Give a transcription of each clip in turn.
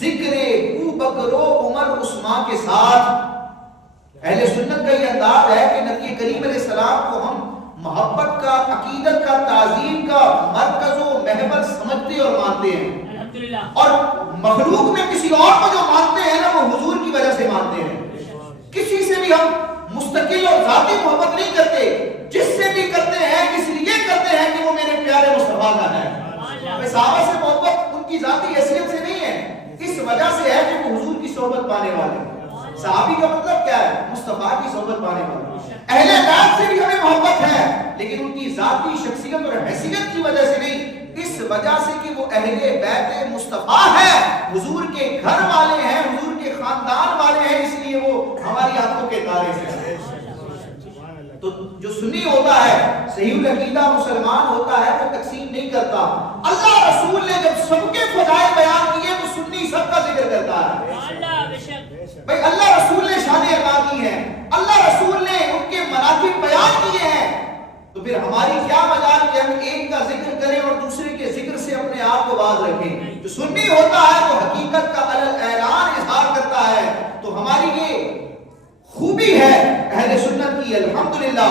ذکر ابو بکر و عمر عثمان کے ساتھ. اہل سنت کا یہ انداز ہے کہ نبی کریم علیہ السلام کو ہم محبت کا، عقیدت کا، تعظیم کا مرکز و محور سمجھتے اور مانتے ہیں. اور مخلوق میں کسی اور کو جو مانتے ہیں نا وہ حضور کی وجہ سے مانتے ہیں. کسی سے بھی ہم مستقل اور ذاتی محبت نہیں کرتے، جس سے بھی کرتے ہیں اس لیے کرتے ہیں کہ وہ میرے پیارے مصطفیٰ کا ہے. صحابہ سے محبت ان کی ذاتی حیثیت سے نہیں ہے، اس وجہ سے ہے کہ وہ حضور کی صحبت پانے والے. صحابی کا مطلب کیا ہے؟ مصطفیٰ کی صحبت پانے والے. اہل بیت سے بھی ہمیں محبت ہے لیکن ان کی ذاتی شخصیت اور حیثیت کی وجہ سے نہیں، اس وجہ سے کہ وہ اہل بیت مصطفیٰ ہے، حضور کے گھر والے ہیں، حضور کے خاندان والے ہیں، اس لیے وہ ہماری آنکھوں کے تارے ہیں. تو جو سنی ہوتا ہے، صحیح العقیدہ مسلمان ہوتا ہے، وہ تقسیم نہیں کرتا. اللہ رسول نے جب سب کے فضائل بیان کیے تو سنی سب کا ذکر کرتا ہے. بھئی اللہ رسول نے شانیں عطا کی ہیں، اللہ رسول نے ان کے مناقب بیان کیے ہیں، تو پھر ہماری کیا مجال کہ ہم ایک کا ذکر کریں اور دوسرے کے ذکر سے اپنے آپ کو باز رکھیں. جو سنی ہوتا ہے وہ حقیقت کا اعلان اظہار کرتا ہے. تو ہماری یہ خوبی ہے اہل سنت کی الحمدللہ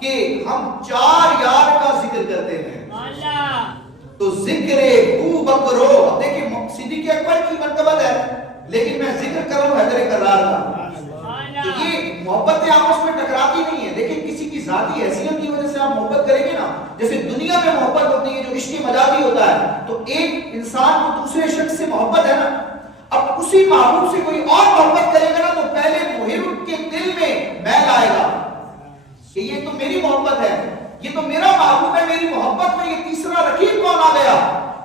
کہ ہم 4 یار کا ذکر کرتے ہیں. تو ذکر ابو بکر، دیکھیں صدیق اکبر کی مرتبت ہے لیکن میں ذکر کر رہا ہوں حیدر کرار کا. تو یہ محبتیں آپس میں ٹکراتی نہیں ہیں. لیکن کسی کی ذاتی حیثیت کی وجہ سے آپ محبت کریں گے نا، جیسے دنیا میں محبت ہوتی ہے جو عشق مجازی ہوتا ہے، تو ایک انسان کو دوسرے شخص سے محبت ہے نا، اب اسی محبوب سے کوئی اور محبت کرے گا نا تو پہلے محب کے دل میں میل آئے گا کہ یہ تو میری محبت ہے، یہ تو میرا محبوب ہے، میری محبت میں یہ تیسرا رقیب کون آ گیا.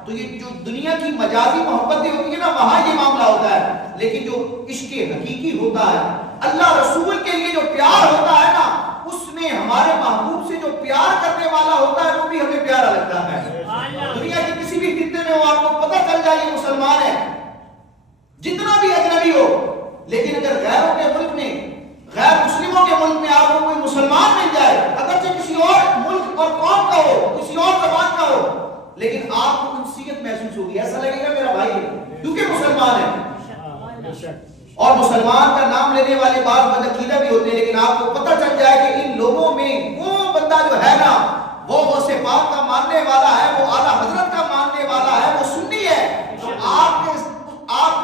تو یہ جو دنیا کی مجازی محبتیں ہوتی ہیں نا وہاں یہ معاملہ ہوتا ہے. لیکن جو عشق حقیقی ہوتا ہے، اللہ رسول کے لیے جو پیار ہوتا ہے نا، اس میں ہمارے محبوب سے جو پیار کرنے والا ہوتا ہے وہ بھی ہمیں پیارا لگتا ہے. دنیا کے کسی بھی خطے میں وہ آپ کو پتہ چل جائے یہ مسلمان ہے، جتنا بھی اجنبی ہو، لیکن اگر غیروں کے ملک میں، غیر مسلموں کے ملک میں آپ کو کوئی مسلمان مل جائے، اگرچہ کسی اور ملک اور قوم کا ہو، کسی اور زبان کا ہو، لیکن آپ کو انسیت محسوس ہوگی، ایسا لگے گا میرا بھائی ہے کیونکہ مسلمان ہے. اور مسلمان کا نام لینے والے بعض بدعقیدہ بھی ہوتے ہیں، لیکن آپ کو پتہ چل جائے کہ ان لوگوں میں وہ بندہ جو ہے نا وہ غوث پاک کا ماننے والا ہے، وہ اعلیٰ حضرت کا ماننے والا ہے، وہ سنی ہے. تو آپ کا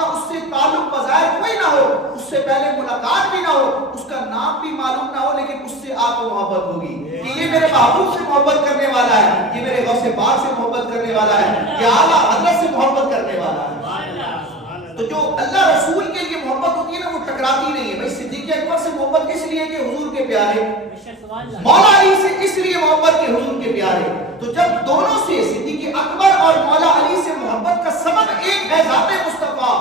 اس سے تعلق بظاہر کوئی نہ ہو، اس سے پہلے ملاقات بھی نہ ہو، اس کا نام بھی معلوم نہ ہو، لیکن اس سے آپ کو محبت ہوگی کہ یہ میرے محبوب سے محبت کرنے والا ہے، یہ میرے غوث پاک سے محبت کرنے والا ہے، یہ اعلیٰ حضرت سے محبت کرنے والا ہے. تو جو اللہ رسول کے لیے محبت ہوتی ہے نا وہ ٹکراتی نہیں ہے. بھائی صدیق اکبر سے محبت اس لیے کہ حضور کے پیارے، مولا علی سے اس لیے محبت کے حضور کے پیارے. تو جب دونوں سے صدیق اکبر اور مولا علی سے محبت کا سبب ایک ہے ذات مصطفیٰ،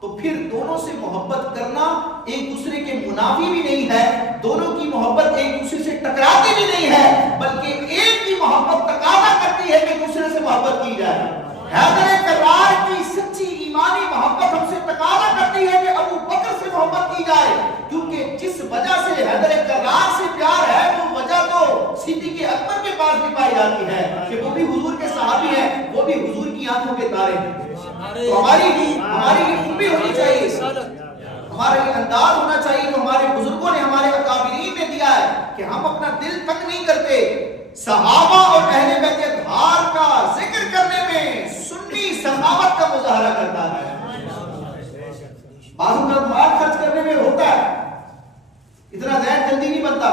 تو پھر دونوں سے محبت کرنا ایک دوسرے کے منافی بھی نہیں ہے، دونوں کی محبت ایک دوسرے سے ٹکراتی بھی نہیں ہے، بلکہ ایک کی محبت تقاضا کرتی ہے کہ دوسرے سے محبت کی جائے. حیدر کرار کی سچی ایمانی محبت ہم سے تقاضا کرتی ہے کہ ابو بکر سے محبت کی جائے، کیونکہ جس وجہ سے حیدر کرار سے پیار ہے وہ وجہ تو صدیق اکبر کے پاس بھی پائی جاتی ہے کہ وہ بھی حضور کے صحابی ہیں، وہ بھی حضور کی آنکھوں کے تارے ہیں. تو ہماری یہ خوبی ہونی چاہیے، ہمارا یہ انداز ہونا چاہیے جو ہمارے بزرگوں نے ہمارے اکابرین نے دیا ہے کہ ہم اپنا دل تک نہیں کرتے. صحابہ اور اہل بیت اطہار کا ذکر کرنے میں سنی سخاوت کا مظاہرہ کرتا ہے. بعض اوقات مال خرچ کرنے میں ہوتا ہے، اتنا ذہن جلدی نہیں بنتا،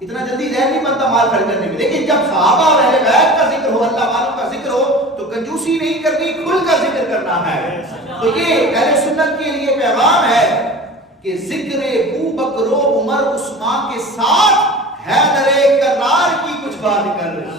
اتنا جلدی ذہن نہیں بنتا مال خرچ کرنے میں. لیکن جب صحابہ اور اہل بیت کا ذکر ہو، اللہ والوں کا ذکر ہو، تو کنجوسی نہیں کرنی، کھل کا ذکر کرنا ہے. تو یہ اہل سنت کے لیے پیغام ہے کہ ذکر ابو بکر و عمر عثمان کے ساتھ حیدر کرار کی کچھ بات کر رہے ہیں.